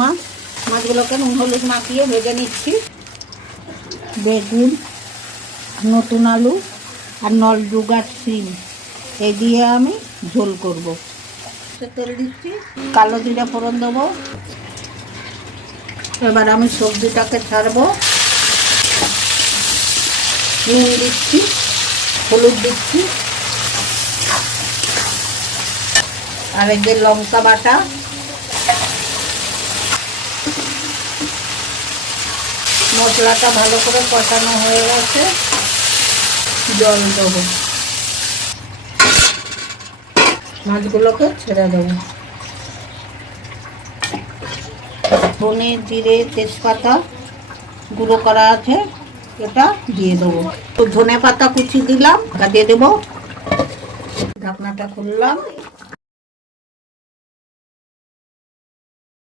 মাছগুলোকে নুন হলুদ মাখিয়ে ভেজে নিচ্ছি। বেগুন, নতুন আলু আর নলডুগার শিম এই দিয়ে আমি ঝোল করব। তেল দিচ্ছি, কালো জিরা ফোড়ন দেবো। এবার আমি সবজিটাকে ছাড়বো। নুন দিচ্ছি, হলুদ দিচ্ছি, আর এই যে লঙ্কা বাটা, মশলাটা ভালো করে কষানো হয়ে গেছে, জল দেবো, মাছগুলোকে ছেড়ে দেবো। ধনে, জিরে, তেজপাতা গুঁড়ো করা আছে, এটা দিয়ে দেবো। তো ধনে পাতা কুচি দিলাম, দিয়ে দেবো। ঢাকনাটা খুললাম।